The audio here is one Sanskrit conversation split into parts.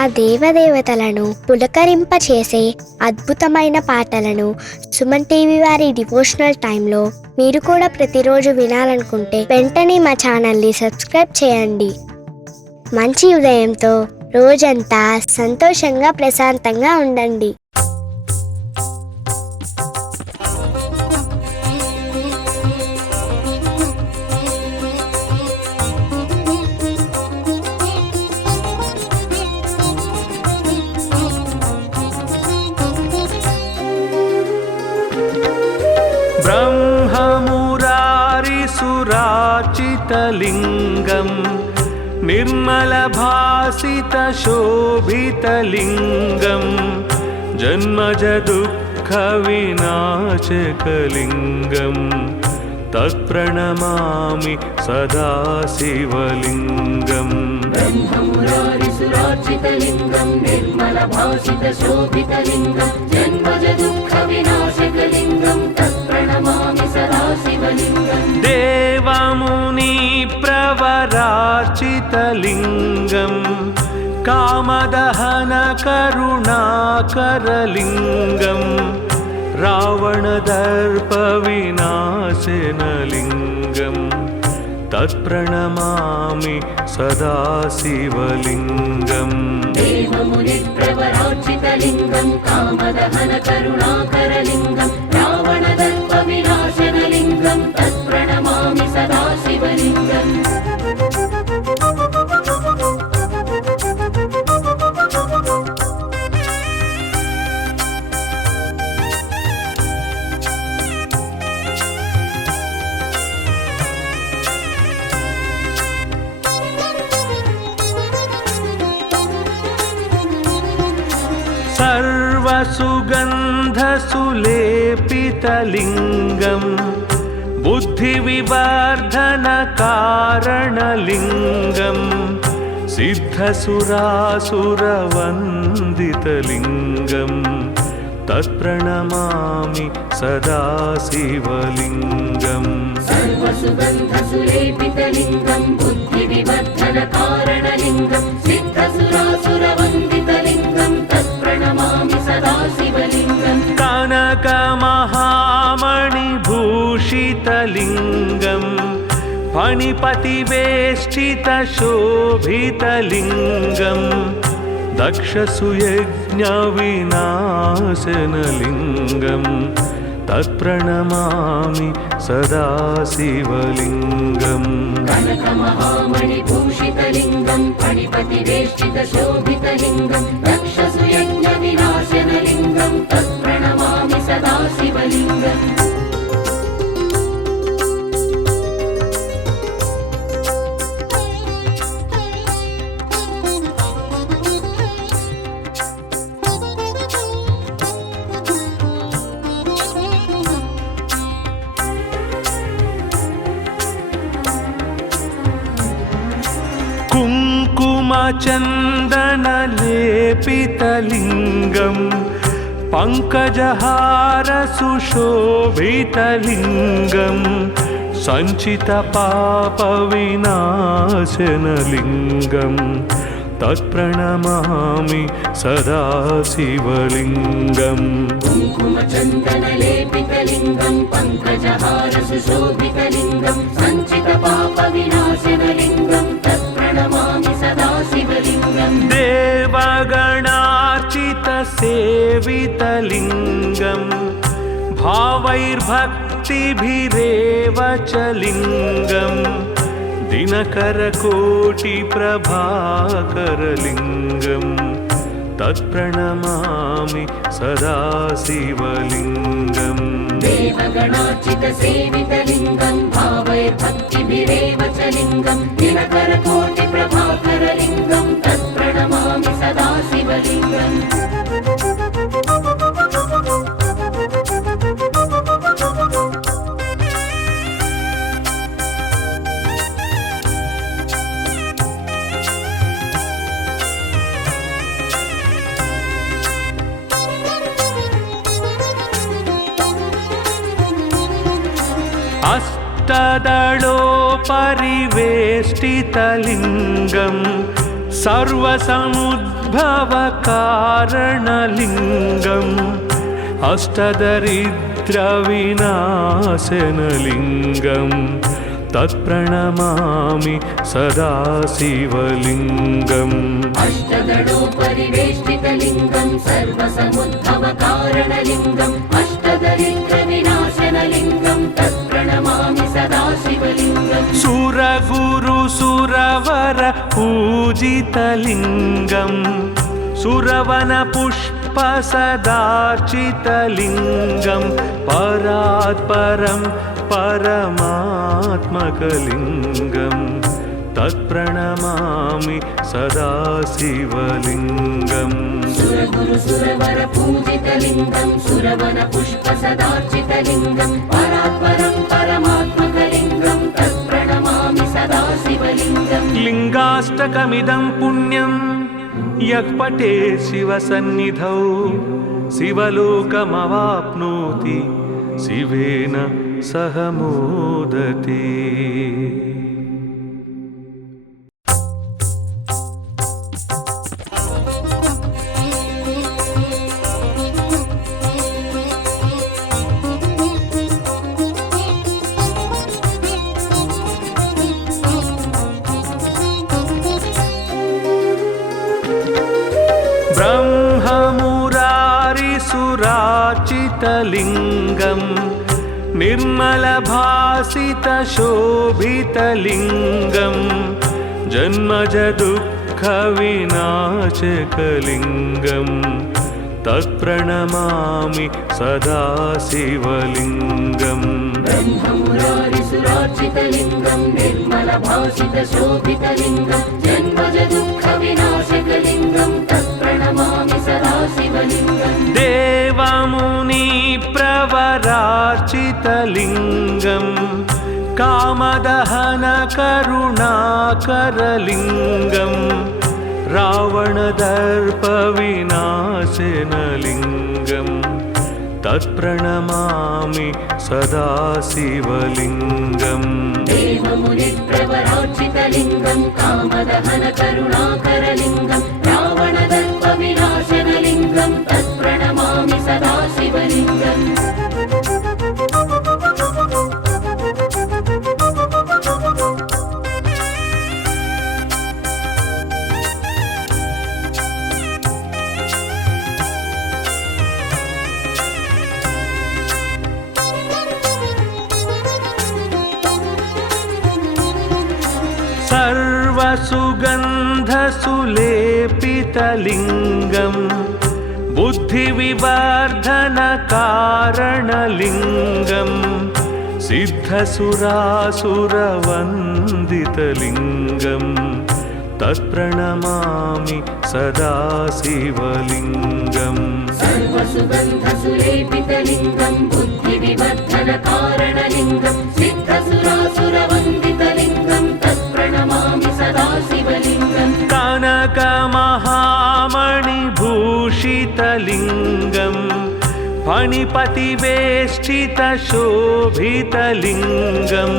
ఆ దేవదేవతలను పులకరింపచేసే అద్భుతమైన పాటలను సుమన్ టీవీ వారి డివోషనల్ టైంలో మీరు కూడా ప్రతిరోజు వినాలనుకుంటే వెంటనే మా ఛానల్ని సబ్స్క్రైబ్ చేయండి. మంచి ఉదయంతో రోజంతా సంతోషంగా ప్రశాంతంగా ఉండండి. ब्रह्ममुरारिसुराचितलिङ्गं निर्मलभासितशोभितलिङ्गं जन्मजदुःखविनाशकलिङ्गं तत्प्रणमामि सदा शिवलिङ्गम्. ब्रह्ममुरारिसुराचितलिङ्गं निर्मलभासितशोभितलिङ्गं जन्मजदुःखविनाशकलिङ्गं तत्प्रणमामि सदा शिवलिङ्गम्. देवमुनिप्रवरार्चितलिङ्गं कामदहनकरुणाकरलिङ्गं रावणदर्पविनाशनलिङ्गं तत्प्रणमामि सदा शिवलिङ्गम्. देवमुनिप्रवरार्चितलिङ्गं कामदहनकरुणाकरलिङ्गं रावणदर्पविनाशनलिङ्गं तत्प्रणमामि सदा शिवलिङ्गम्. सर्वसुगन्धसुलेपितलिङ्गं बुद्धिविवर्धनकारणलिङ्गं सिद्धसुरासुरवन्दितलिङ्गं तत्प्रणमामि सदा शिवलिङ्गम्. सर्वसुगन्धसुलेपितलिङ्गं बुद्धिविवर्धनकारणलिङ्गं सिद्धसुरासुरवन्दितलिङ्गं तत्प्रणमामि सदा शिवलिङ्गम्. कनकमहामणिभूषितलिङ्गं फणिपतिवेष्टितशोभितलिङ्गं दक्षसुयज्ञविनाशनलिङ्गं तत्प्रणमामि सदा शिवलिङ्गम्. कनकमहामणिभूषितलिङ्गं फणिपतिवेष्टितशोभितलिङ्गं दक्षसुयज्ञविनाशनलिङ्गं तत्प्रणमामि सदा शिवलिङ्गम्. कुङ्कुमचन्दनलेपितलिङ्गं पङ्कजहारसुशोभितलिङ्गं सञ्चितपापविनाशनलिङ्गं तत्प्रणमामि सदा शिवलिङ्गम्. कुङ्कुमचन्दनलेपितलिङ्गं पङ्कजहारसुशोभितलिङ्गं सञ्चितपापविनाशनलिङ्गं तत्प्रणमामि सदा शिवलिङ्गम्. देवगणार्चितसेवितलिङ्गं भावैर्भक्तिभिरेव च लिङ्गं दिनकरकोटिप्रभाकरलिङ्गं तत्प्रणमामि सदा शिवलिङ्गम्. देवगणार्चितसेवितलिङ्गं भावैर्भक्तिभिरेव च लिङ्गं दिनकरकोटिप्रभाकरलिङ्गं तत्प्रणमामि सदा शिवलिङ्गम्. अष्टदलोपरिवेष्टितलिङ्गं सर्वसमुद्भवसुरवन्दितलिङ्गं उद्भवकारणलिङ्गम् अष्टदरिद्रविनाशनलिङ्गम् तत्प्रणमामि सदा शिवलिङ्गम् अष्टदलोपरिवेष्टितलिङ्गं सर्वसमुद्भवकारणलिङ्गम् अष्टदरिद्रविनाशनलिङ्गं तत्प्रणमामि सदा शिवलिङ्गम् सुरगुरुसुरवर पूजितलिङ्गम् सुरवनपुष्पसदार्चितलिङ्गं परात्परं परमात्मकलिङ्गं तत्प्रणमामि सदा शिवलिङ्गम् सुरगुरुसुरवर पूजितलिङ्गं सुरवनपुष्पसदार्चितलिङ्गं परात्परं परमात्मकलिङ्गं तत्प्रणमामि सदा शिवलिङ्गम् लिङ्गाष्टकमिदं पुण्यं यः पठेत् शिवसन्निधौ शिवलोकमवाप्नोति शिवेन सह मोदते। ब्रह्ममुरारिसुरार्चितलिङ्गम् निर्मलभासितशोभितलिङ्गम् जन्मजदुःखविनाशकलिङ्गम् तत्प्रणमामि सदा शिवलिङ्गम् ब्रह्ममुरारिसुरार्चितलिङ्गं निर्मलभासितशोभितलिङ्गं जन्मजदुःखविनाशकलिङ्गं तत्प्रणमामि सदा शिवलिङ्गम् देवमुनिप्रवरार्चितलिङ्गम् कामदहनकरुणाकरलिङ्गम् रावणदर्पविनाशनलिङ्गम् तत्प्रणमामि सदा शिवलिङ्गम् देवमुनिप्रवरार्चितलिङ्गं कामदहनकरुणाकरलिङ्गं रावणदर्पविनाशनलिङ्गं तत्प्रणमामि सदा शिवलिङ्गम् सर्वसुगन्धसुलेपितलिङ्गम् बुद्धिविवर्धनकारणलिङ्गम् सिद्धसुरासुरवन्दितलिङ्गम् तत्प्रणमामि सदा शिवलिङ्गम् सर्वसुगन्धसुलेपितलिङ्गं बुद्धिविवर्धनकारणलिङ्गं सिद्धसुरासुरवन्दितलिङ्गं तत्प्रणमामि सदा शिवलिङ्गम् कनकमहामणिभूषितलिङ्गम् फणिपतिवेष्टितशोभितलिङ्गम्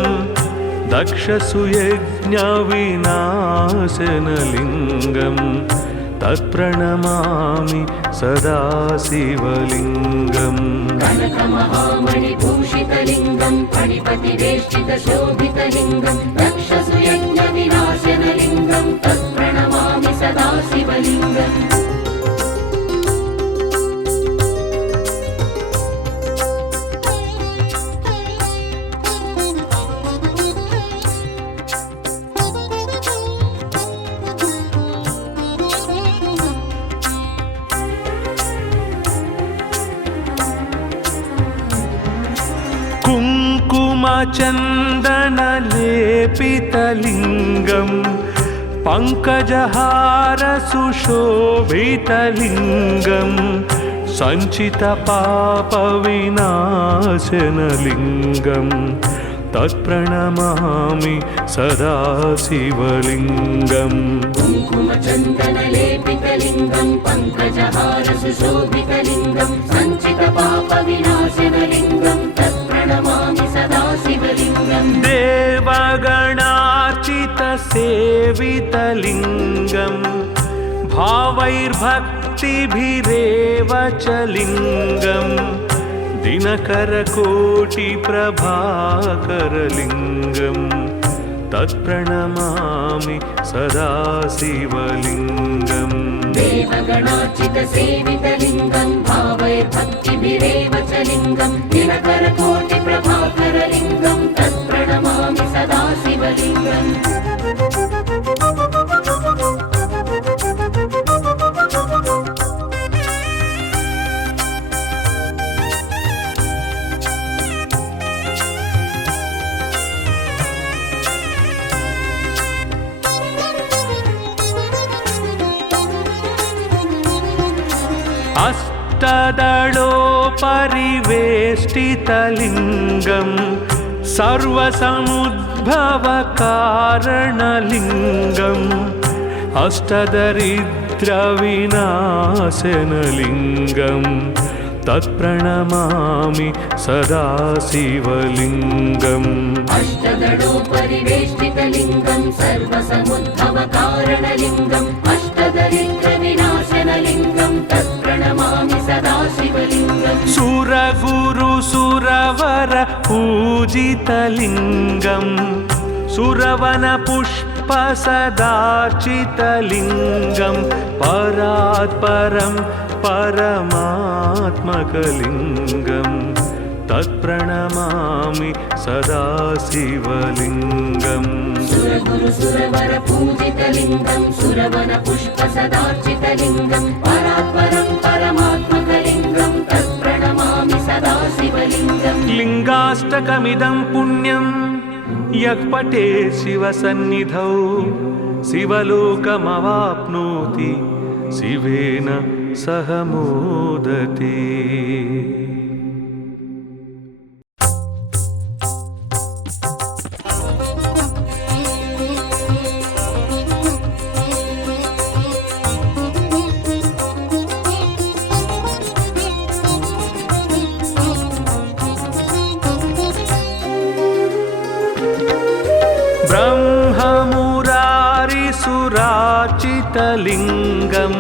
दक्षसुयज्ञविनाशनलिङ्गम् तत्प्रणमामि सदा शिवलिङ्गम् कनकमहामणिभूषितलिङ्गं फणिपतिवेष्टितशोभितलिङ्गं दक्षसुयज्ञविनाशनलिङ्गं तत्प्रणमामि सदा शिवलिङ्गम् कुङ्कुमचन्दनलेपितलिङ्गम् पङ्कजहारसुशोभितलिङ्गम् सञ्चितपापविनाशनलिङ्गम् तत्प्रणमामि सदा शिवलिङ्गम् कुङ्कुमचन्दनलेपितलिङ्गं पङ्कजहारसुशोभितलिङ्गं सञ्चितपापविनाशनलिङ्गं तत्प्रणमामि सदा शिवलिङ्गम् देवगणार्चितसेवितलिङ्गम् भावैर्भक्तिभिरेव च लिङ्गं दिनकरकोटिप्रभाकरलिङ्गं तत्प्रणमामि सदा शिवलिङ्गम् देवगणार्चितसेवितलिङ्गं भावैर्भक्तिभिरेव च लिङ्गं दिनकरकोटिप्रभाकरलिङ्गं तत्प्रणमामि सदा शिवलिङ्गम् अष्टदलोपरिवेष्टितलिङ्गं सर्वसमुद्भवकारणलिङ्गम् अष्टदरिद्रविनाशनलिङ्गं तत्प्रणमामि सदा शिवलिङ्गम् अष्टदलोपरिवेष्टितलिङ्गं सर्वसमुद्भवकारणलिङ्गम् अष्टदरिद्रविनाशनलिङ्गं तत्प्रणमामि सदा शिवलिङ्गम् सुरगुरुसुरवर पूजितलिङ्गं सुरवनपुष्पसदार्चितलिङ्गं परात्परं परमात्मकलिङ्गं तत्प्रणमामि सदा शिवलिङ्गम् सुरगुरुसुरवर पूजितलिङ्गं सुरवनपुष्पसदार्चितलिङ्गं परात्परं परमात्मकलिङ्गं तत्प्रणमामि सदा शिवलिङ्गम् लिङ्गाष्टकमिदं पुण्यं यः पठेत् शिवसन्निधौ शिवलोकमवाप्नोति शिवेन सह मोदते। ब्रह्ममुरारिसुरार्चितलिङ्गं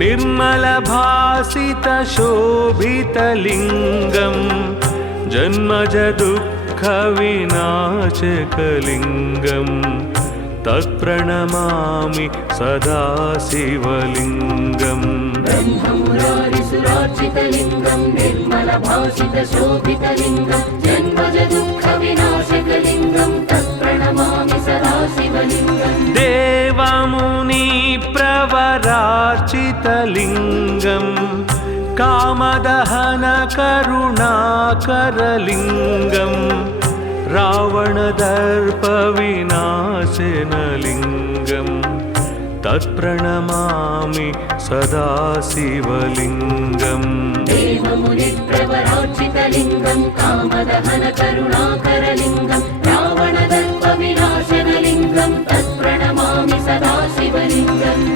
निर्मलभासितशोभितलिङ्गं जन्मजदुःखविनाशकलिङ्गं तत्प्रणमामि सदा शिवलिङ्गम् ब्रह्ममुरारिसुरार्चितलिङ्गं निर्मलभासितशोभितलिङ्गं जन्मजदुःखविनाशकलिङ्गं तत्प्रणमामि सदा शिवलिङ्गम् देवमुनिप्रवरार्चितलिङ्गं कामदहनकरुणाकरलिङ्गं रावणदर्पविनाशनलिङ्गं तत्प्रणमामि सदा शिवलिङ्गम् देवमुनिप्रवरार्चितलिङ्गं कामदहनकरुणाकरलिङ्गं रावणदर्पविनाशनलिङ्गं तत्प्रणमामि सदा शिवलिङ्गम्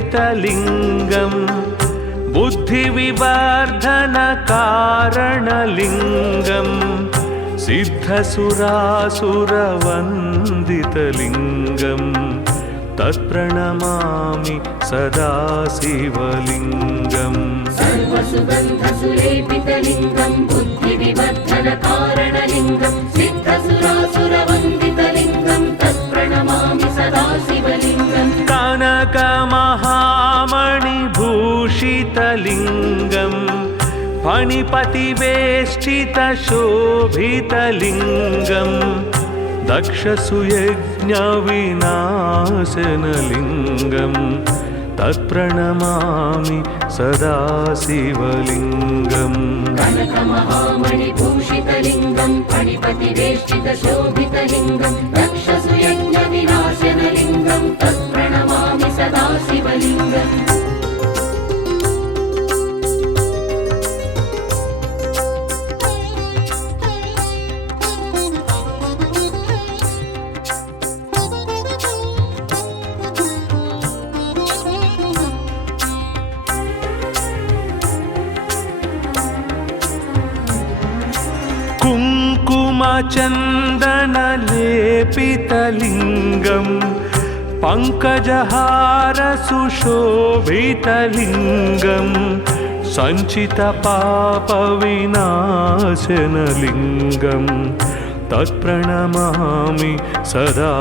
सर्वसुगन्धसुलेपितलिङ्गं बुद्धिविवर्धनकारणलिङ्गं सिद्धसुरासुरवन्दितलिङ्गं तत्प्रणमामि सदा शिवलिङ्गम् सर्वसुगन्धसुलेपितलिङ्गं बुद्धिविवर्धनकारणलिङ्गं सिद्धसुरासुरवन्दितलिङ्गं तत्प्रणमामि सदा शिवलिङ्गम् कनकमहामणिभूषितलिङ्गं फणिपतिवेष्टितशोभितलिङ्गं दक्षसुयज्ञविनाशनलिङ्गं तत्प्रणमामि सदा शिवलिङ्गम् कनकमहामणिभूषितलिङ्गं फणिपतिवेष्टितशोभितलिङ्गं दक्षसुयज्ञविनाशनलिङ्गं तत्प्रणमामि सदा शिवलिङ्गम् कुङ्कुमचन्दनलेपितलिङ्गं पङ्कजहारसुशोभितलिङ्गं सञ्चितपापविनाशनलिङ्गं तत्प्रणमामि सदा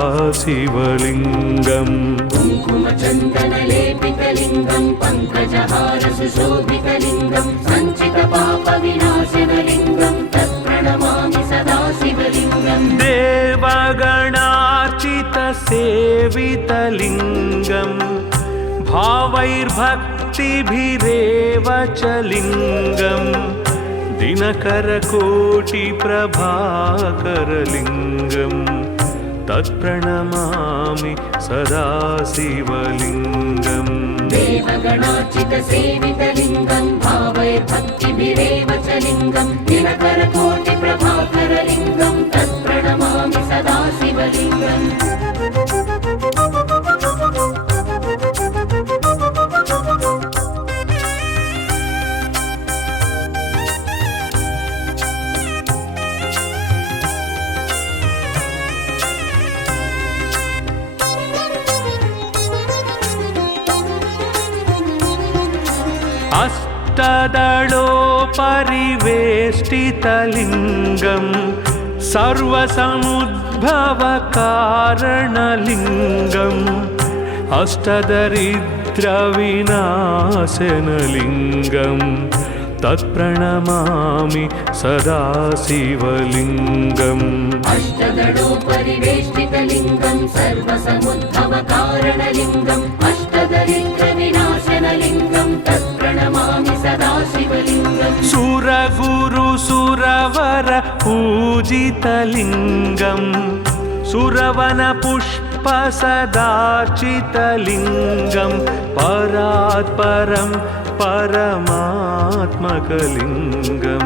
शिवलिङ्गम् कुङ्कुमचन्दनलेपितलिङ्गं पङ्कजहारसुशोभितलिङ्गं सञ्चितपापविनाशनलिङ्गं तत्प्रणमामि सदा शिवलिङ्गम् देवगणार्चितसेवितलिङ्गं भावैर्भक्तिभिरेव च लिङ्गं दिनकरकोटिप्रभाकरलिङ्गं तत्प्रणमामि सदा शिवलिङ्गम् देवगणार्चितसेवितलिङ्गं भावैर्भक्तिभिरेव च लिङ्गं दिनकरकोटिप्रभाकरलिङ्गं तत्प्रणमामि सदा शिवलिङ्गम् अष्टदलोपरिवेष्टितलिङ्गं सर्वसमुद्भवकारणलिङ्गम् अष्टदरिद्रविनाशनलिङ्गं तत्प्रणमामि सदा शिवलिङ्गम् अष्टदलोपरिवेष्टितलिङ्गं सर्वसमुद्भवकारणलिङ्गम् अष्टदरिद्रविनाशनलिङ्गं तत्प्रणमामि सदा शिवलिङ्गम् सुरगुरुसुरवर पूजितलिङ्गं सुरवनपुष्पसदार्चितलिङ्गं परात्परं परमात्मकलिङ्गं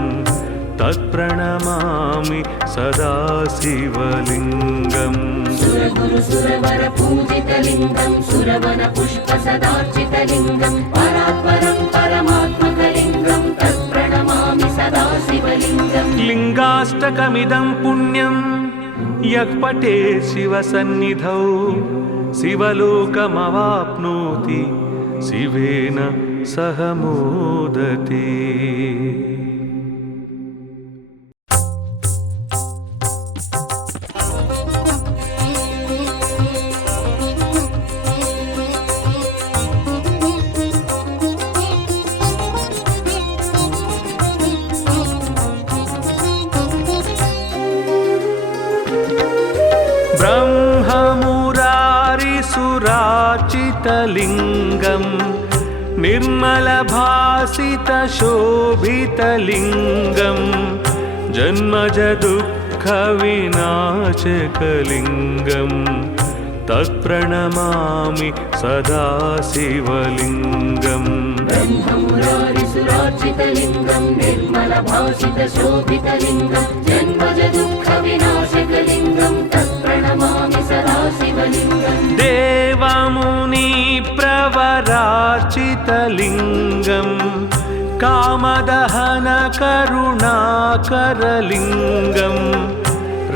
तत्प्रणमामि सदा शिवलिङ्गम् सुरगुरुसुरवर पूजितलिङ्गं सुरवनपुष्पसदार्चितलिङ्गं परात्परं परमात्मकलिङ्गं तत्प्रणमामि सदा शिवलिङ्गम् लिङ्गाष्टकमिदं पुण्यं यः पठे शिवसन्निधौ शिवलोकमवाप्नोति शिवेन सह मोदते। ब्रह्ममुरारिसुराचितलिङ्गं निर्मलभासितशोभितलिङ्गं जन्मजदुःखविनाशकलिङ्गं तत्प्रणमामि सदा शिवलिङ्गम् ब्रह्ममुरारिसुरार्चितलिङ्गं निर्मलभासितशोभितलिङ्गं जन्मजदुःखविनाशकलिङ्गं तत्प्रणमामि सदा शिवलिङ्गम् देवमुनिप्रवरार्चितलिङ्गं कामदहनकरुणाकरलिङ्गं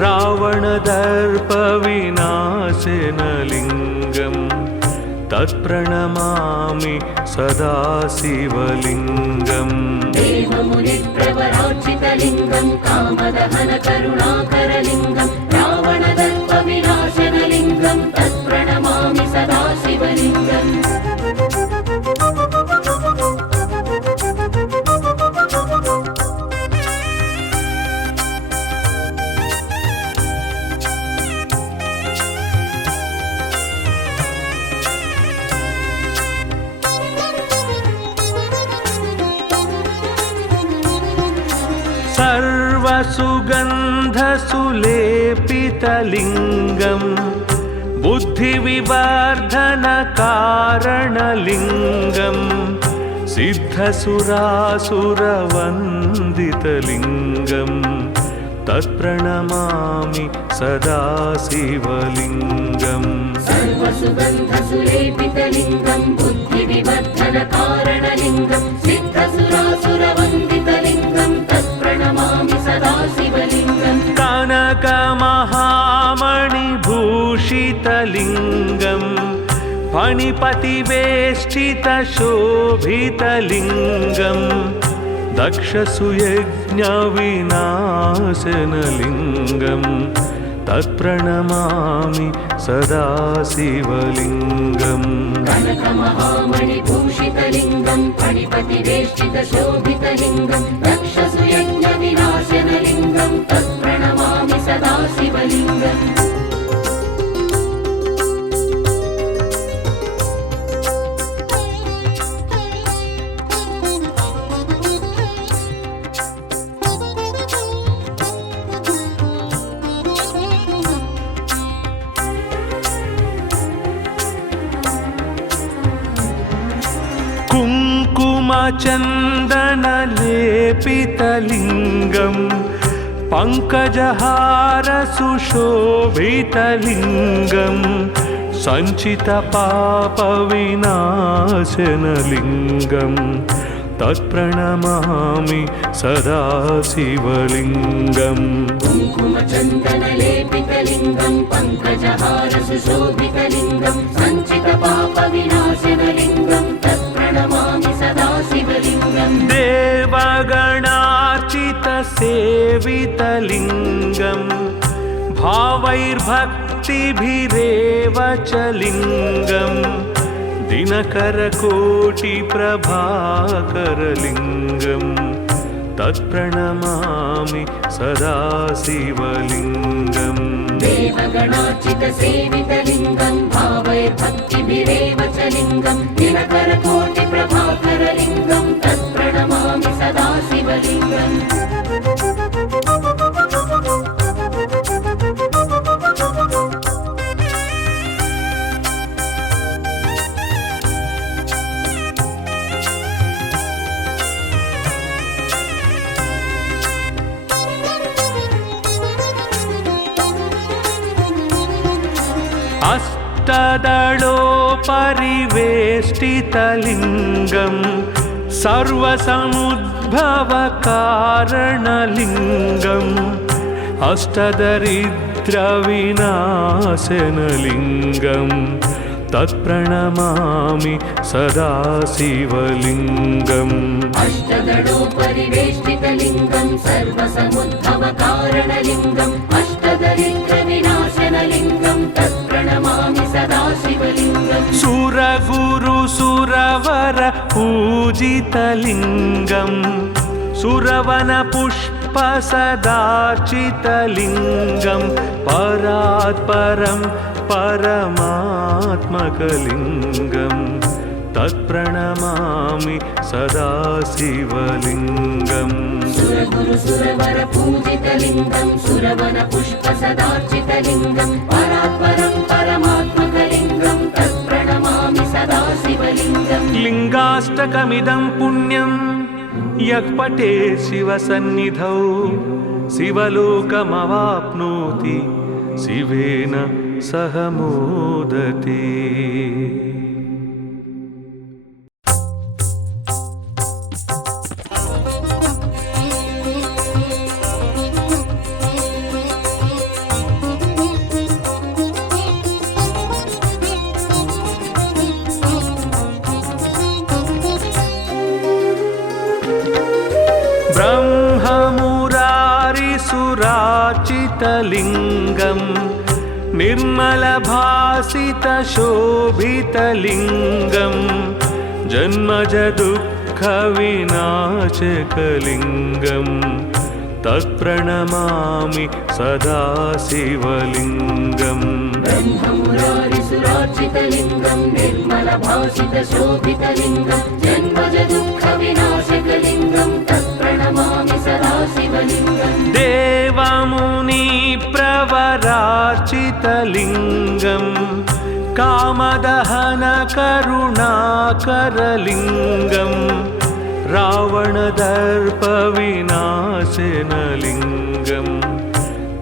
रावणदर्पविनाशनलिङ्गं तत्प्रणमामि सदा शिवलिङ्गम् देवमुनिप्रवरार्चितलिङ्गं कामदहनकरुणाकरलिङ्गं रावणदर्पविनाशनलिङ्गं तत्प्रणमामि सदा शिवलिङ्गम् सर्वसुगन्धसुलेपितलिङ्गं बुद्धिविवर्धनकारणलिङ्गं सिद्धसुरासुरवन्दितलिङ्गं तत्प्रणमामि सदा शिवलिङ्गम् सर्वसुगन्धसुलेपितलिङ्गं बुद्धिविवर्धनकारणलिङ्गं सिद्धसुरासुरवन्दितलिङ्गं तत्प्रणमामि सदा शिवलिङ्गम् कनक शोभितलिङ्गं फणिपतिवेष्टितशोभितलिङ्गं दक्षसुयज्ञविनाशनलिङ्गं तत्प्रणमामि सदा शिवलिङ्गम् कनकमहामणिभूषितलिङ्गं फणिपतिवेष्टितशोभितलिङ्गं दक्षसुयज्ञविनाशनलिङ्गं तत्प्रणमामि सदा शिवलिङ्गम् कुङ्कुमचन्दनलेपितलिङ्गं पङ्कजहारसुशोभितलिङ्गं सञ्चितपापविनाशनलिङ्गं तत्प्रणमामि सदा शिवलिङ्गम् कुङ्कुमचन्दनलेपितलिङ्गं पङ्कजहारसुशोभितलिङ्गं सञ्चितपापविनाशनलिङ्गं तत्प्रणमामि सदा शिवलिङ्गम् देवगणार्चितसेवितलिङ्गं भावैर्भक्तिभिरेव च लिङ्गं दिनकरकोटिप्रभाकरलिङ्गं तत्प्रणमामि सदा शिवलिङ्गम् देवगणार्चितसेवितलिङ्गं भावैर्भक्तिभिरेव च लिङ्गं दिनकरकोटिप्रभाकरलिङ्गं तत्प्रणमामि सदा शिवलिङ्गम् अष्टदलोपरिवेष्टितलिङ्गं सर्वसमुद्भवकारणलिङ्गम् अष्टदरिद्रविनाशनलिङ्गं तत्प्रणमामि सदा शिवलिङ्गम् अष्टदलोपरिवेष्टितलिङ्गं सर्वसमुद्भवकारणलिङ्गम् अष्टदरिद्रविनाशनलिङ्गं तत्प्रणमामि सदा शिवलिङ्गम् सुरगुरुसुरवर पूजितलिङ्गं सुरवनपुष्पसदार्चितलिङ्गं परात्परं परमात्मकलिङ्गं तत्प्रणमामि सदा शिवलिङ्गम् सुरगुरुसुरवर पूजितलिङ्गं सुरवनपुष्पसदार्चितलिङ्गं परात्परं परमात्मकलिङ्गं तत्प्रणमामि सदा शिवलिङ्गम् लिङ्गाष्टकमिदं पुण्यं यः पठे शिवसन्निधौ शिवलोकमवाप्नोति शिवेन सह मोदते। ब्रह्ममुरारिसुराचितलिङ्गं निर्मलभासितशोभितलिङ्गं जन्मजदुःखविनाशकलिङ्गं तत्प्रणमामि सदा शिवलिङ्गम् ब्रह्ममुरारिसुरार्चितलिङ्गं निर्मलभासितशोभितलिङ्गं जन्मजदुःखविनाशकलिङ्गं तत्प्रणमामि सदा शिवलिङ्गम् देवमुनिप्रवरार्चितलिङ्गं कामदहनकरुणाकरलिङ्गं रावणदर्पविनाशनलिङ्गं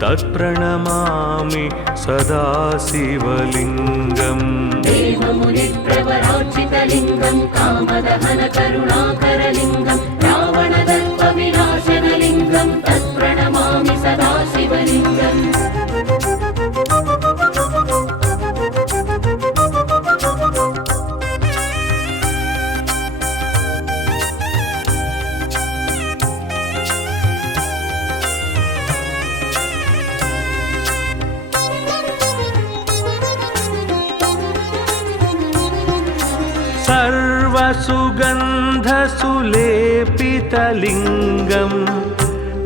तत्प्रणमामि सदा शिवलिङ्गम् देवमुनिप्रवरार्चितलिङ्गं कामदहनकरुणाकरलिङ्गं रावणदर्पविनाशनलिङ्गं तत्प्रणमामि सदा शिवलिङ्गम् सर्वसुगन्धसुलेपितलिङ्गं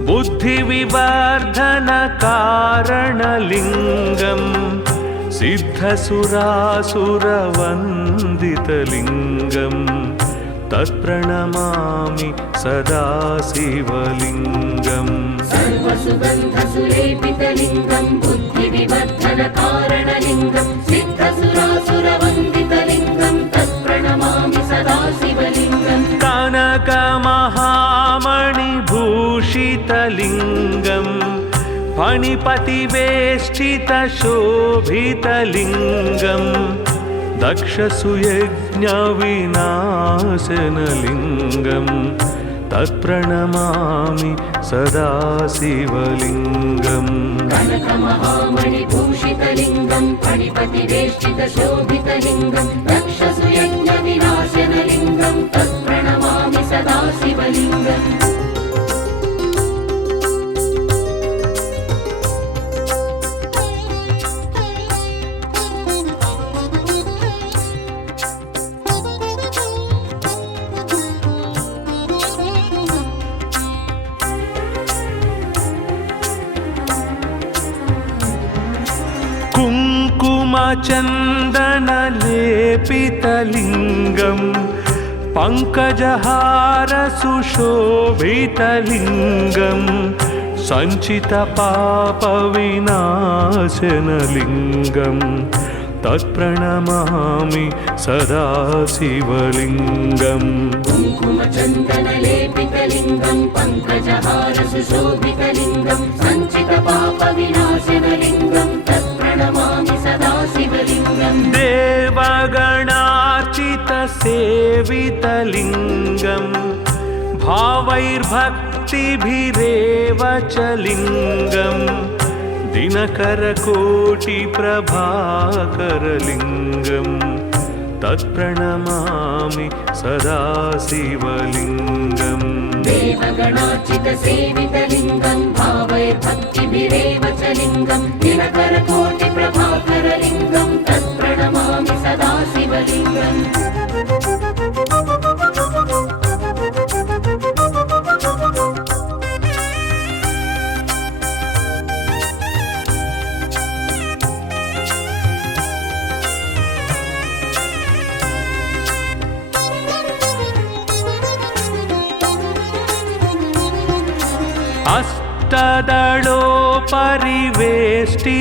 बुद्धिविवर्धनकारणलिङ्गं सिद्धसुरासुरवन्दितलिङ्गं तत्प्रणमामि सदा शिवलिङ्गम् सर्वसुगन्धसुलेपितलिङ्गं बुद्धिविवर्धनकारणलिङ्गं सिद्धसुरासुरवन्दितलिङ्गं तत्प्रणमामि सदा शिवलिङ्गम् कनकमहामणिभूषितलिङ्गं फणिपतिवेष्टितशोभितलिङ्गं दक्षसुयज्ञविनाशनलिङ्गं तत्प्रणमामि सदा शिवलिङ्गम् कनकमहामणिभूषितलिङ्गं फणिपतिवेष्टितशोभितलिङ्गं दक्षसुयज्ञविनाशनलिङ्गं तत्प्रणमामि सदा शिवलिङ्गम् कुङ्कुमचन्दनलेपितलिङ्गं पङ्कजहारसुशोभितलिङ्गं सञ्चितपापविनाशनलिङ्गं तत्प्रणमामि सदा शिवलिङ्गम् कुङ्कुमचन्दनलेपितलिङ्गं पङ्कजहारसुशोभितलिङ्गं सञ्चितपापविनाशनलिङ्गं तत्प्रणमामि सदा शिवलिङ्गम् देवगणार्चितसेवितलिङ्गं भावैर्भक्तिभिरेव च लिङ्गं दिनकरकोटिप्रभाकरलिङ्गं तत्प्रणमामि सदा शिवलिङ्गम् देवगणार्चितसेवितलिङ्गं भावैर्भक्तिभिरेव च लिङ्गं दिनकरकोटिप्रभाकरलिङ्गं तत्प्रणमामि सदा शिवलिङ्गम्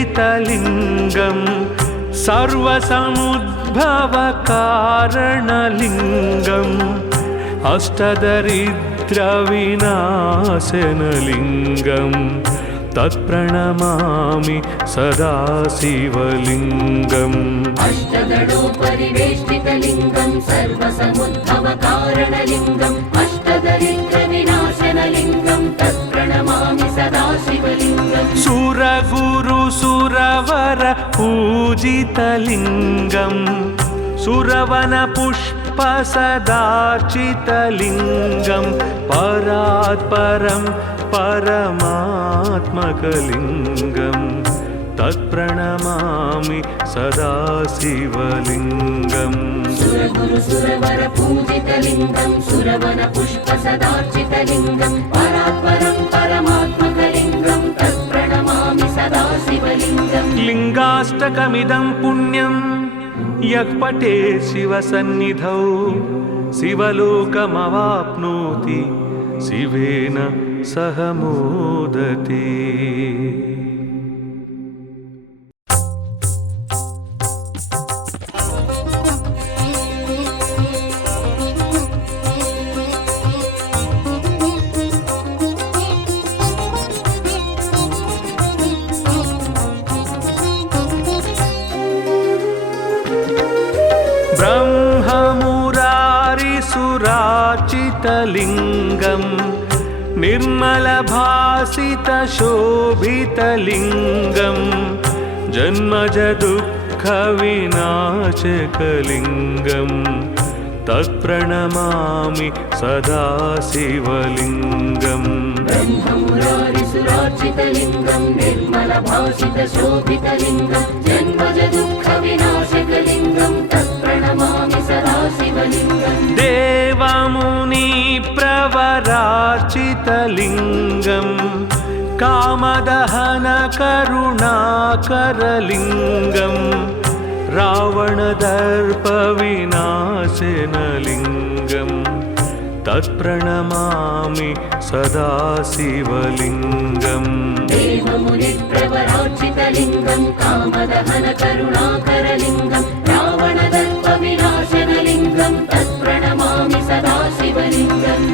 अष्टदलोपरिवेष्टितलिङ्गं सर्वसमुद्भवकारणलिङ्गम् अष्टदरिद्रविनाशनलिङ्गं तत्प्रणमामि सदा शिवलिङ्गम् अष्टदलोपरिवेष्टितलिङ्गं सर्वसमुद्भवकारणलिङ्गम् अष्टदरिद्रविनाशनलिङ्गं तत्प्रणमामि सदा शिवलिङ्गम् सुरगुरुसुरवर पूजितलिङ्गं सुरवनपुष्पसदार्चितलिङ्गं परात्परं परमात्मकलिङ्गं तत्प्रणमामि सदा शिवलिङ्गम् सुरगुरुसुरवर पूजितलिङ्गं सुरवनपुष्पसदार्चितलिङ्गं परात्परं परमात्मकलिङ्गं तत्प्रणमामि सदा शिवलिङ्गम् लिङ्गाष्टकमिदं पुण्यं यः पठेत् शिवसन्निधौ शिवलोकमवाप्नोति शिवेन सह मोदते। ब्रह्ममुरारिसुरार्चितलिङ्गं निर्मलभासितशोभितलिङ्गं जन्मजदुःखविनाशकलिङ्गं तत्प्रणमामि सदा शिवलिङ्गम् ब्रह्ममुरारिसुरार्चितलिङ्गं निर्मलभासितशोभितलिङ्गं जन्मजदुःखविनाशकलिङ्गं तत्प्रणमामि सदा सदाशिवलिङ्गम् देवमुनिप्रवरार्चितलिङ्गम् कामदहनकरुणाकरलिङ्गम् रावणदर्पविनाशनलिङ्गम् तत्प्रणमामि सदा शिवलिङ्गम् देवमुनिप्रवरार्चितलिङ्गम् कामदहनकरुणाकरलिङ्गम् रावणदर्पविनाशनलिङ्गम् तत्प्रणमामि सदा शिवलिङ्गम्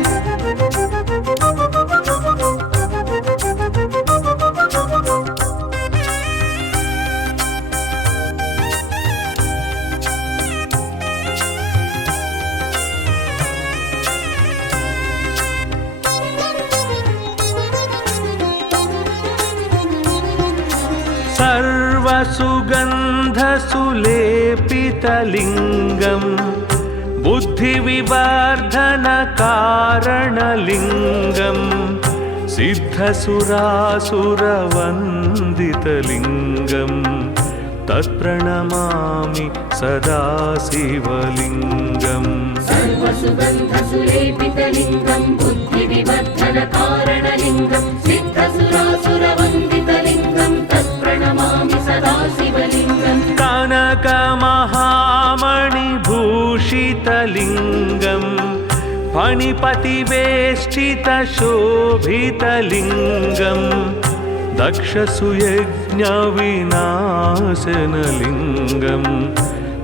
सर्वसुगन्धसुलेपितलिङ्गम् बुद्धिविवर्धनकारणलिङ्गम् सिद्धसुरासुरवन्दितलिङ्गम् तत्प्रणमामि सदा शिवलिङ्गम् सर्वसुगन्धसुलेपितलिङ्गम् बुद्धिविवर्धनकारणलिङ्गम् सिद्धसुरासुरवन्दितलिङ्गम् तत्प्रणमामि सदा शिवलिङ्गम् कनकमहामणिभूषितलिङ्गम् फणिपतिवेष्टितशोभितलिङ्गम् दक्षसुयज्ञविनाशनलिङ्गम्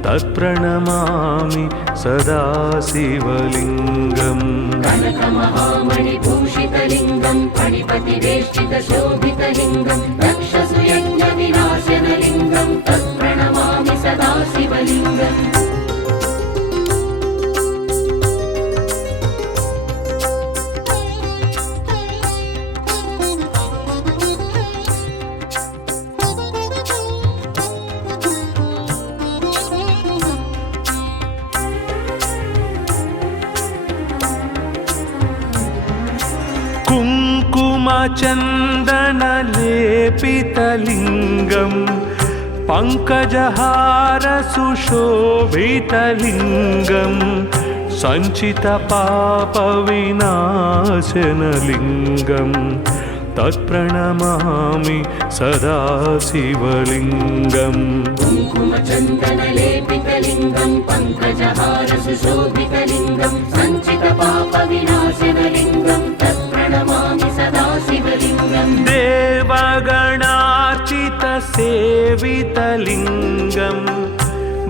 तत्प्रणमामि सदा शिवलिङ्गम् कनकमहामणिभूषितलिङ्गम् फणिपतिवेष्टितशोभितलिङ्गम् दक्षसुयज्ञविनाशनलिङ्गम् तत्प्रणमामि सदा शिवलिङ्गम् कुङ्कुमचन्दनलेपितलिङ्गम् पङ्कजहारसुशोभितलिङ्गम् सञ्चितपापविनाशनलिङ्गम् तत्प्रणमामि सदा शिवलिङ्गम् कुङ्कुमचन्दनलेपितलिङ्गम् पङ्कजहारसुशोभितलिङ्गम् सञ्चितपापविनाशनलिङ्गम् तत्प्रणमामि सदा शिवलिङ्गम् देवगणार्चितसेवितलिङ्गम्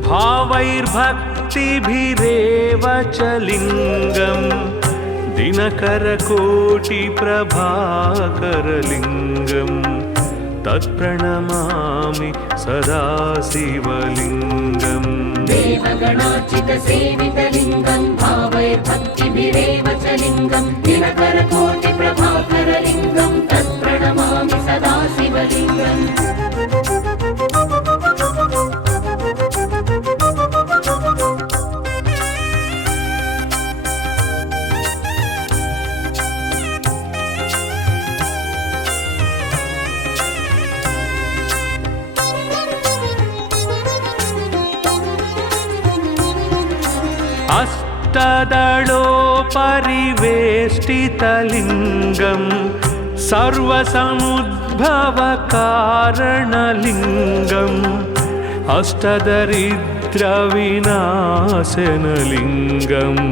भावैर्भक्तिभिरेव च लिङ्गम् दिनकरकोटिप्रभाकरलिङ्गम् तत्प्रणमामि सदा शिवलिङ्गम् देवगणार्चितसेवितलिङ्गम् भावैर्भक्तिभिरेव च लिङ्गम् दिनकरकोटिप्रभाकरलिङ्गम् तत्प्रणमामि सदा शिवलिङ्गम् अष्टदलोपरिवेष्टितलिङ्गम् सर्वसमुद्भवकारणलिङ्गम् अष्टदरिद्रविनाशनलिङ्गम्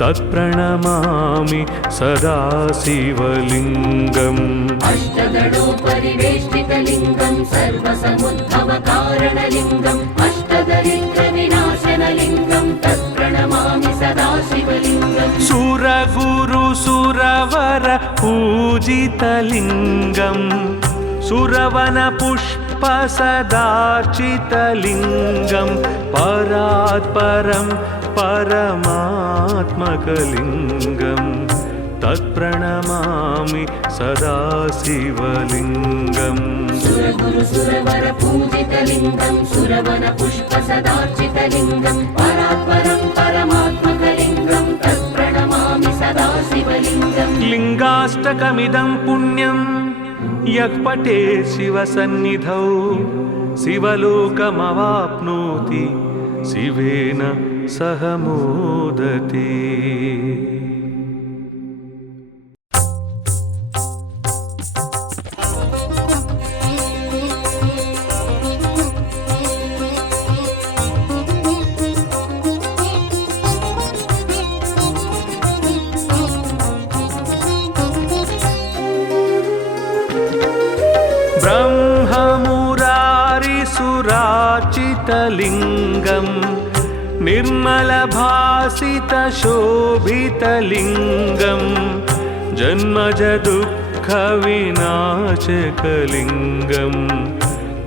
तत्प्रणमामि सदा शिवलिङ्गम् अष्टदलोपरिवेष्टितलिङ्गम् सर्वसमुद्भवकारणलिङ्गम् अष्टदरिद्रविनाशनलिङ्गम् तत्प्रणमामि सदा शिवलिङ्गम् सुरगुरुसुरवर पूजितलिङ्गम् सुरवनपुष्पसदार्चितलिङ्गम् परात्परं परमात्मकलिङ्गम् तत्प्रणमामि सदा शिवलिङ्गम् सुरगुरुसुरवर पूजितलिङ्गम् सुरवनपुष्पसदार्चितलिङ्गम् परात्परं परमात्मकलिङ्गम् तत्प्रणमामि सदा शिवलिङ्गम् लिङ्गाष्टकमिदं पुण्यं यः पठेत् शिवसन्निधौ शिवलोकमवाप्नोति शिवेन सह मोदते। ब्रह्ममुरारिसुराचितलिङ्गं निर्मलभासितशोभितलिङ्गं जन्मजदुःखविनाशकलिङ्गं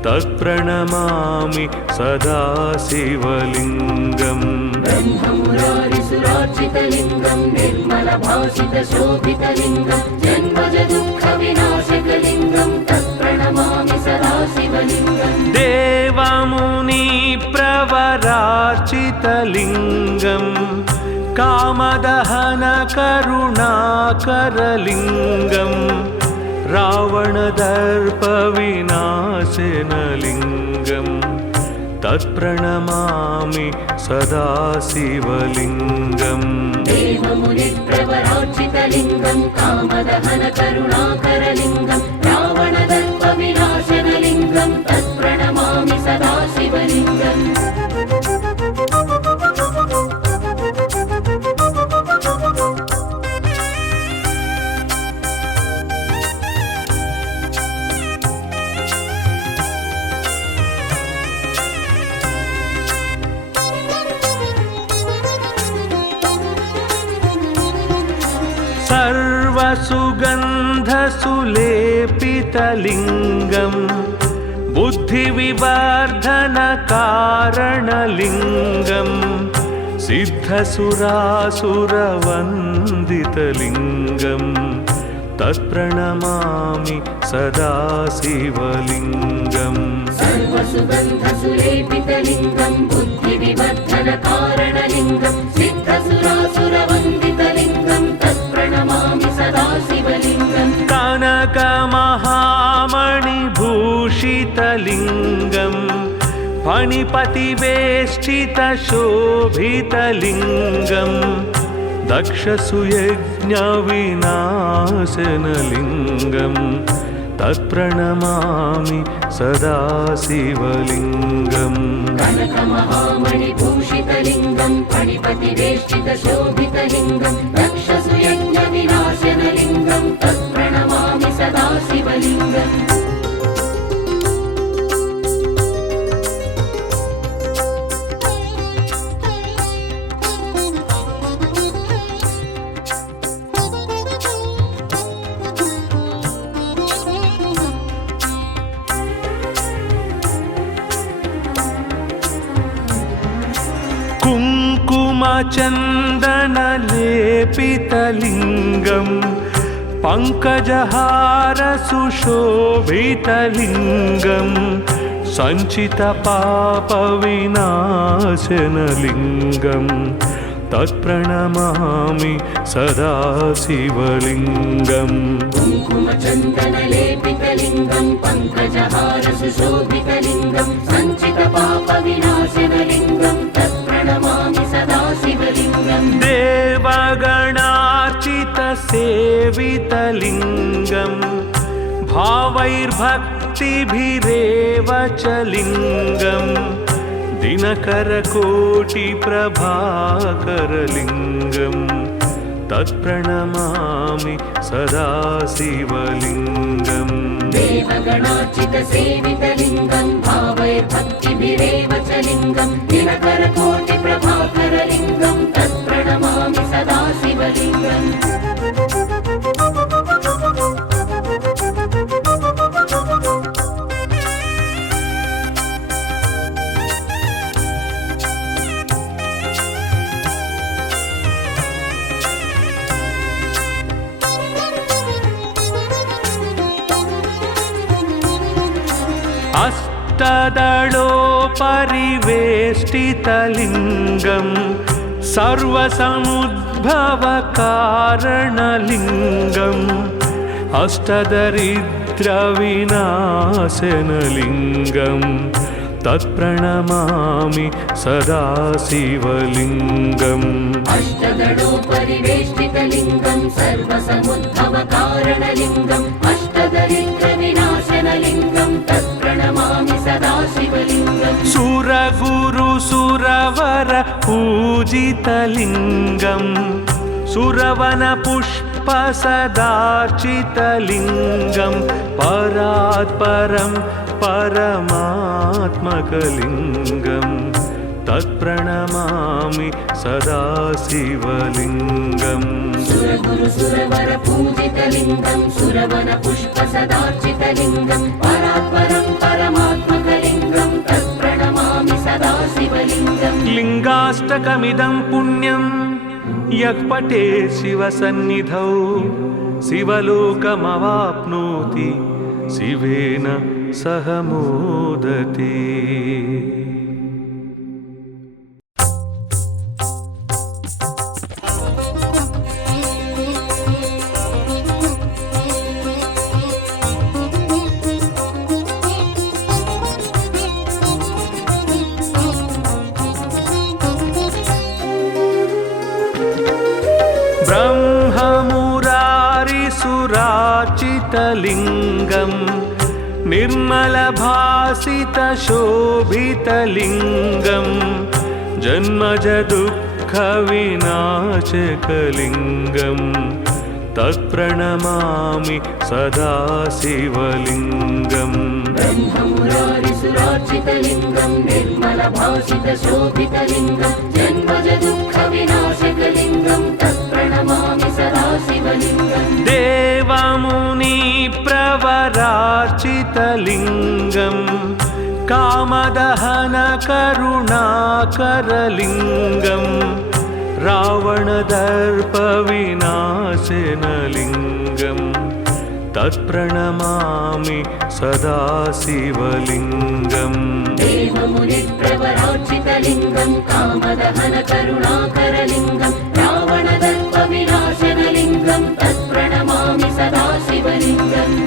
तत्प्रणमामि सदा शिवलिङ्गम्। ब्रह्ममुरारिसुराचितलिङ्गं निर्मलभासितशोभितलिङ्गं जन्मजदुःखविनाशकलिङ्गं तत्प्रणमामि सदा शिवलिङ्गम्। देवमुनिप्रवरार्चितलिङ्गं कामदहनकरुणाकरलिङ्गं रावणदर्पविनाशनलिङ्गं तत्प्रणमामि सदा शिवलिङ्गम्। देवमुनिप्रवरार्चितलिङ्गं कामदहनकरुणाकरलिङ्गं रावणदर्पविनाशनलिङ्गं तत्प्रणमामि सदा शिवलिङ्गम्। सर्वसुगन्धसुलेपितलिङ्गं बुद्धिविवर्धनकारणलिङ्गं सिद्धसुरासुरवन्दितलिङ्गं तत्प्रणमामि सदा शिवलिङ्गम्। सर्वसुगन्धसुलेपितलिङ्गं बुद्धिविवर्धनकारणलिङ्गं सिद्धसुरासुरवन्दितलिङ्गं तत्प्रणमामि सदा शिवलिङ्गम्। कनकमहामणिभूषितलिङ्गं फणिपतिवेष्टितशोभितलिङ्गं दक्षसुयज्ञविनाशनलिङ्गं तत्प्रणमामि सदा शिवलिङ्गम्। कनकमहामणिभूषितलिङ्गं फणिपतिवेष्टितशोभितलिङ्गं दक्षसुयज्ञविनाशनलिङ्गं तत्प्रणमामि सदा शिवलिङ्गम्। कुङ्कुमचन्दनलेपितलिङ्गं पङ्कजहारसुशोभितलिङ्गं सञ्चितपापविनाशनलिङ्गं तत्प्रणमामि सदा शिवलिङ्गम्। कुङ्कुमचन्दनलेपितलिङ्गं पङ्कजहारसुशोभितलिङ्गं सञ्चितपापविनाशनलिङ्गं तत्प्रणमामि सदा शिवलिङ्गम्। देवगणार्चितसेवितलिङ्गं भावैर्भक्तिभिरेव च लिङ्गं दिनकरकोटिप्रभाकरलिङ्गं तत्प्रणमामि सदा शिवलिङ्गम्। देवगणार्चितसेवितलिङ्गं भावैर्भक्तिभिरेव च लिङ्गं दिनकरकोटिप्रभाकरलिङ्गं तत्प्रणमामि सदा शिवलिङ्गम्। अष्टदलोपरिवेष्टितलिङ्गं सर्वसमुद्भवकारणलिङ्गं अष्टदरिद्रविनाशनलिङ्गं तत्प्रणमामि सदा शिवलिङ्गम् अष्टदलोपरिवेष्टितलिङ्गं सर्वसमुद्भवकारणलिङ्गम् अष्टदरिद्रविनाशनलिङ्गं तत्प्रणमामि सदा शिवलिङ्गम् सुरगुरु सुरवर पूजितलिङ्गम् सुरवनपुष्प सदार्चितलिङ्गं परात् परं परमात्मकलिङ्गं तत्प्रणमामि सदा शिवलिङ्गम् सुरगुरु सुरवर पूजितलिङ्गं सुरवनपुष्प सदार्चितलिङ्गं परात् परं परमात्मकलिङ्गं तत्प्रणमामि सदा शिवलिङ्गम् लिङ्गाष्टकमिदं पुण्यं यः पठेत् शिवसन्निधौ शिवलोकमवाप्नोति शिवेन सह मोदते। ब्रह्ममुरारिसुरार्चितलिङ्गं निर्मलभासितशोभितलिङ्गं जन्मजदुःखविनाशकलिङ्गं तत्प्रणमामि सदा शिवलिङ्गम् ब्रह्ममुरारिसुरार्चितलिङ्गं निर्मलभासितशोभितलिङ्गं जन्मजदुःखविनाशकलिङ्गं तत्प्रणमामि सदा शिवलिङ्गम् देवमुनिप्रवरार्चितलिङ्गं कामदहनकरुणाकरलिङ्गं रावणदर्पविनाशनलिङ्गं तत्प्रणमामि सदा शिवलिङ्गम् देवमुनिप्रवरार्चितलिङ्गं कामदहनकरुणाकरलिङ्गं रावणदर्पविनाशनलिङ्गं तत्प्रणमामि सदा शिवलिङ्गम्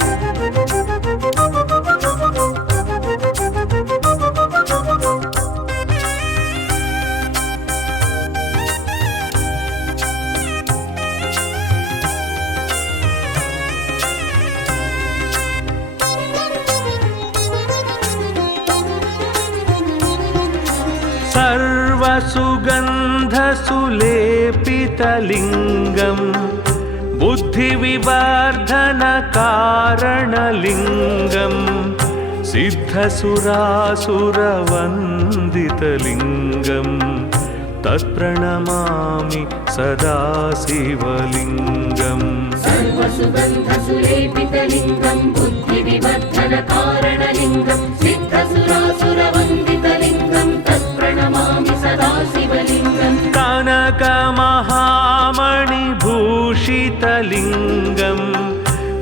सर्वसुगन्धसुलेपितलिङ्गं बुद्धिविवर्धनकारणलिङ्गं सिद्धसुरासुरवन्दितलिङ्गं तत्प्रणमामि सदा शिवलिङ्गम् सर्वसुगन्धसुलेपितलिङ्गं बुद्धिविवर्धनकारणलिङ्गं सिद्धसुरासुरवन्दितलिङ्गं तत्प्रणमामि सदा शिवलिङ्गम् कनकमहामणिभूषितलिङ्गं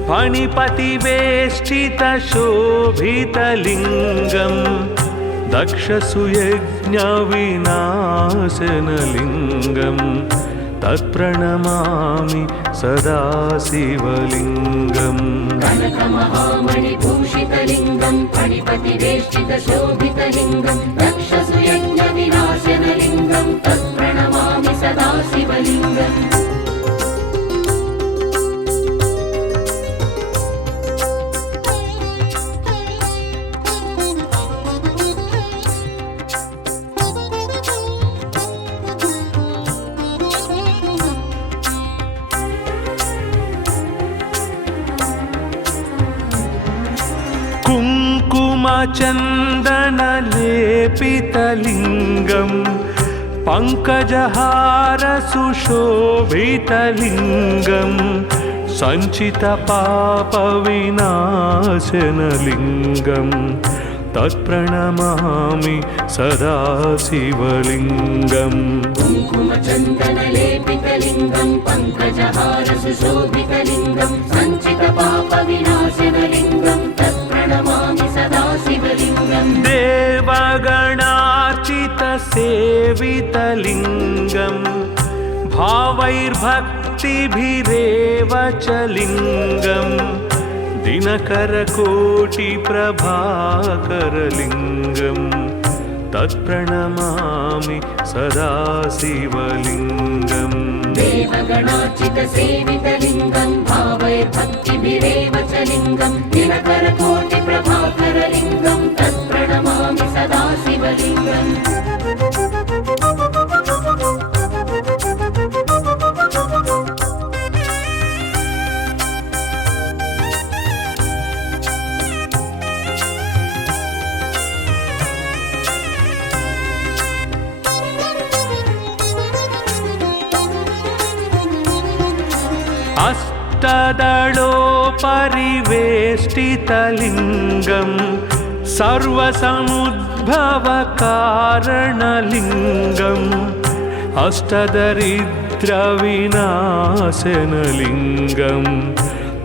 फणिपतिवेष्टितशोभितलिङ्गं दक्षसुयज्ञविनाशनलिङ्गं तत्प्रणमामि सदा शिवलिङ्गम् कनकमहामणिभूषितलिङ्गं फणिपतिवेष्टितशोभितलिङ्गं दक्षसुयज्ञविनाशनलिङ्गं तत्प्रणमामि सदा शिवलिङ्गम् कुङ्कुमचन्दनलेपितलिङ्गं पङ्कजहारसुशोभितलिङ्गं सञ्चितपापविनाशनलिङ्गं तत्प्रणमामि सदा शिवलिङ्गम् कुङ्कुमचन्दनलेपितलिङ्गं पङ्कजहारसुशोभितलिङ्गं सञ्चितपापविनाशनलिङ्गं तत्प्रणमामि सदा शिवलिङ्गम् देवगणार्चितसेवितलिङ्गं भावैर्भक्तिभिरेव च लिङ्गं दिनकरकोटिप्रभाकरलिङ्गम् तत्प्रणमामि सदा शिवलिङ्गम् देवगणार्चितसेवितलिङ्गं भावये भक्तिभिरेव च लिङ्गं दिनकरकोटिप्रभाकरलिङ्गं तत्प्रणमामि सदा शिवलिङ्गम् अष्टदलोपरिवेष्टितलिङ्गं सर्वसमुद्भवकारणलिङ्गम् अष्टदरिद्रविनाशनलिङ्गं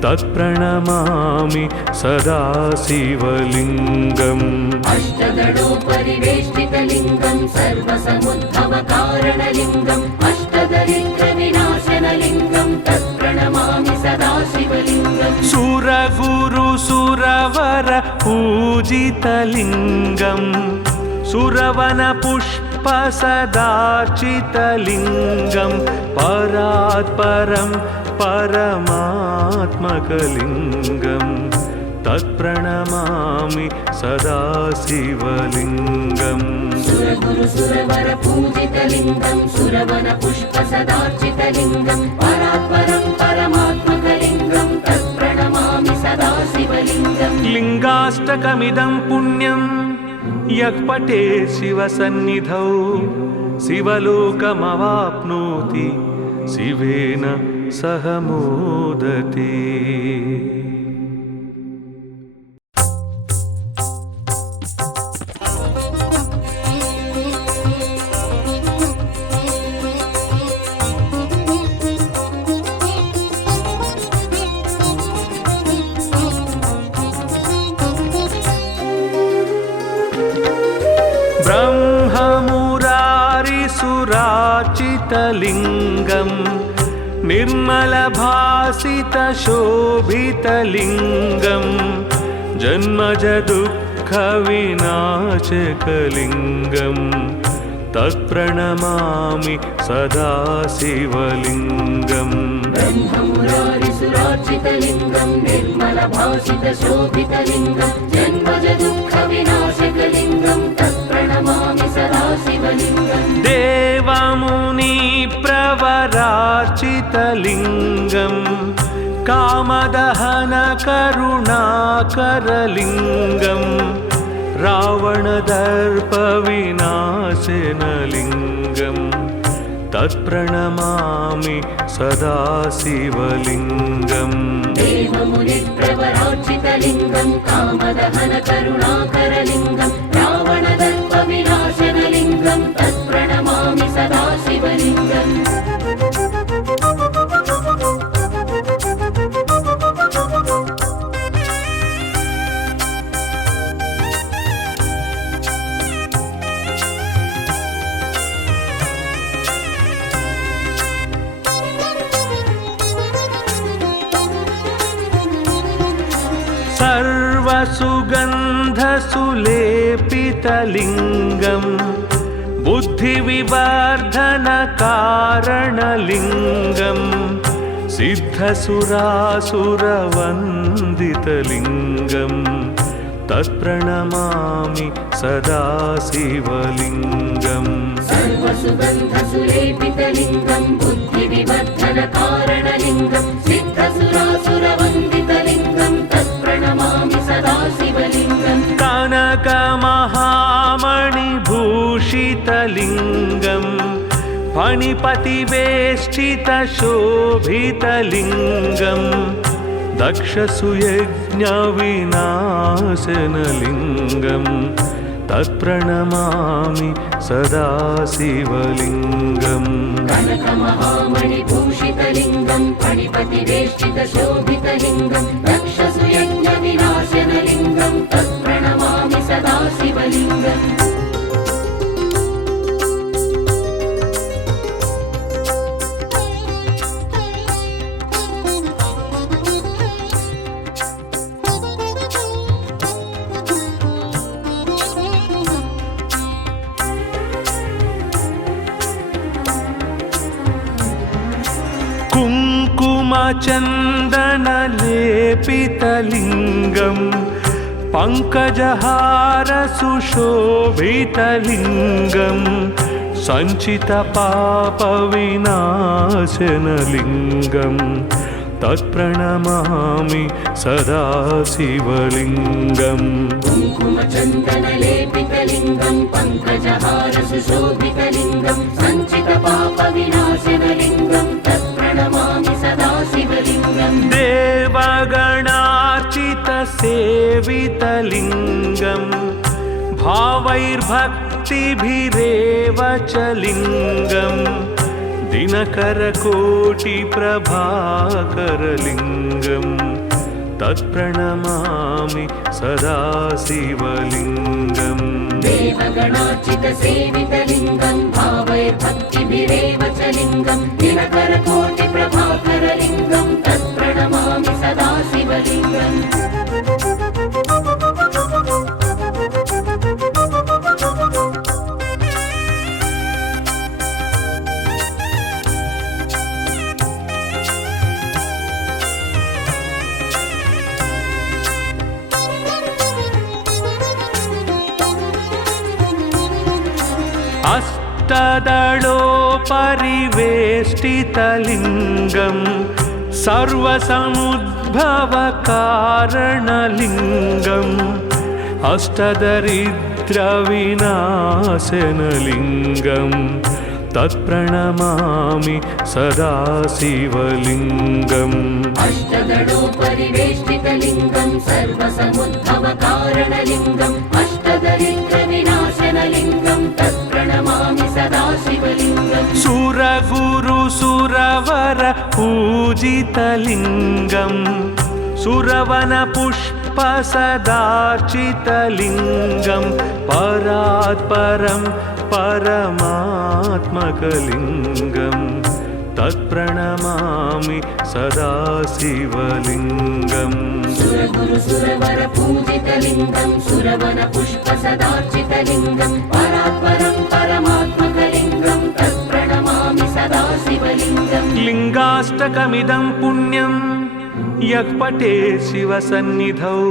तत्प्रणमामि सदा शिवलिङ्गम् अष्टदलोपरिवेष्टितलिङ्गं सर्वसमुद्भवकारणलिङ्गम् अष्टदरिद्रविनाशनलिङ्गं तत्प्रणमामि सदा शिवलिङ्गम् सुरगुरुसुरवर पूजितलिङ्गं सुरवनपुष्पसदार्चितलिङ्गं परात्परं परमात्मकलिङ्गं तत्प्रणमामि सदा शिवलिङ्गम् सुरगुरुसुरवर पूजितलिङ्गं सुरवनपुष्पसदार्चितलिङ्गं परात्परं परमात्मकलिङ्गं तत्प्रणमामि सदा शिवलिङ्गम् लिङ्गाष्टकमिदं पुण्यं यः पठे शिवसन्निधौ शिवलोकमवाप्नोति शिवेन सह मोदते। ब्रह्ममुरारिसुरार्चितलिङ्गं निर्मलभासितशोभितलिङ्गं जन्मजदुःखविनाशकलिङ्गं तत्प्रणमामि सदा शिवलिङ्गम् ब्रह्ममुरारिसुरार्चितलिङ्गं निर्मलभासितशोभितलिङ्गं जन्मजदुःखविनाशकलिङ्गं तत्प्रणमामि सदा शिवलिङ्गम् देवमुनिप्रवरार्चितलिङ्गं कामदहनकरुणाकरलिङ्गं रावणदर्पविनाशनलिङ्गं तत्प्रणमामि सदा शिवलिङ्गम् देवमुनिप्रवरार्चितलिङ्गं कामदहनकरुणाकरलिङ्गं रावणदर्पविनाशनलिङ्गं तत्प्रणमामि सदा शिवलिङ्गम् सर्वसुगन्धसुलेपितलिङ्गं बुद्धिविवर्धनकारणलिङ्गं सिद्धसुरासुरवन्दितलिङ्गं तत्प्रणमामि सदा शिवलिङ्गम् सर्वसुगन्धसुलेपितलिङ्गं बुद्धिविवर्धनकारणलिङ्गं सिद्धसुरासुरवन्दितलिङ्गं तत्प्रणमामि सदा शिवलिङ्गम् कनकमहामणिभूषितलिङ्गं फणिपतिवेष्टितशोभितलिङ्गं दक्षसुयज्ञविनाशनलिङ्गं तत्प्रणमामि सदा शिवलिङ्गम् कनकमहामणिभूषितलिङ्गं फणिपतिवेष्टितशोभितलिङ्गं दक्षसुयज्ञविनाशनलिङ्गं तत्प्रणमामि सदा शिवलिङ्गम् कुङ्कुमचन्दनलेपितलिङ्गं पङ्कजहारसुशोभितलिङ्गं सञ्चितपापविनाशनलिङ्गं तत्प्रणमामि सदा शिवलिङ्गम् कुङ्कुमचन्दनलेपितलिङ्गं पङ्कजहारसुशोभितलिङ्गं सञ्चितपापविनाशनलिङ्गं तत्प्रणमामि सदा शिवलिङ्गम् देवगणार्चितसेवितलिङ्गं भावैर्भक्तिभिरेव च लिङ्गं दिनकरकोटिप्रभाकरलिङ्गं तत्प्रणमामि सदा शिवलिङ्गम् देवगणार्चितसेवितलिङ्गं भावैर्भक्तिभिरेव च लिङ्गं दिनकरकोटिप्रभाकरलिङ्गं तत्प्रणमामि सदा शिवलिङ्गम् अष्टदलोपरिवेष्टितलिङ्गं सर्वसमुद्भवकारणलिङ्गम् अष्टदरिद्रविनाशनलिङ्गं तत्प्रणमामि सदा शिवलिङ्गम् अष्टदलोपरिवेष्टितलिङ्गं सर्वसमुद्भवकारणलिङ्गम् अष्टदरिद्रविनाशनलिङ्गं तत्प्रणमामि सदा शिवलिङ्गम् सुरगुरुसुरवर पूजितलिङ्गं सुरवनपुष्पसदार्चितलिङ्गं परात्परं परमात्मकलिङ्गं तत्प्रणमामि सदा शिवलिङ्गम् सुरगुरुसुरवर पूजितलिङ्गं सुरवनपुष्पसदार्चितलिङ्गं परात्परं परमात्मकलिङ्गं तत्प्रणमामि सदा शिवलिङ्गम् लिङ्गाष्टकमिदं पुण्यं यः पठे शिवसन्निधौ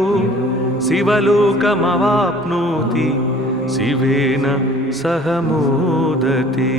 शिवलोकमवाप्नोति शिवेन सह मोदते।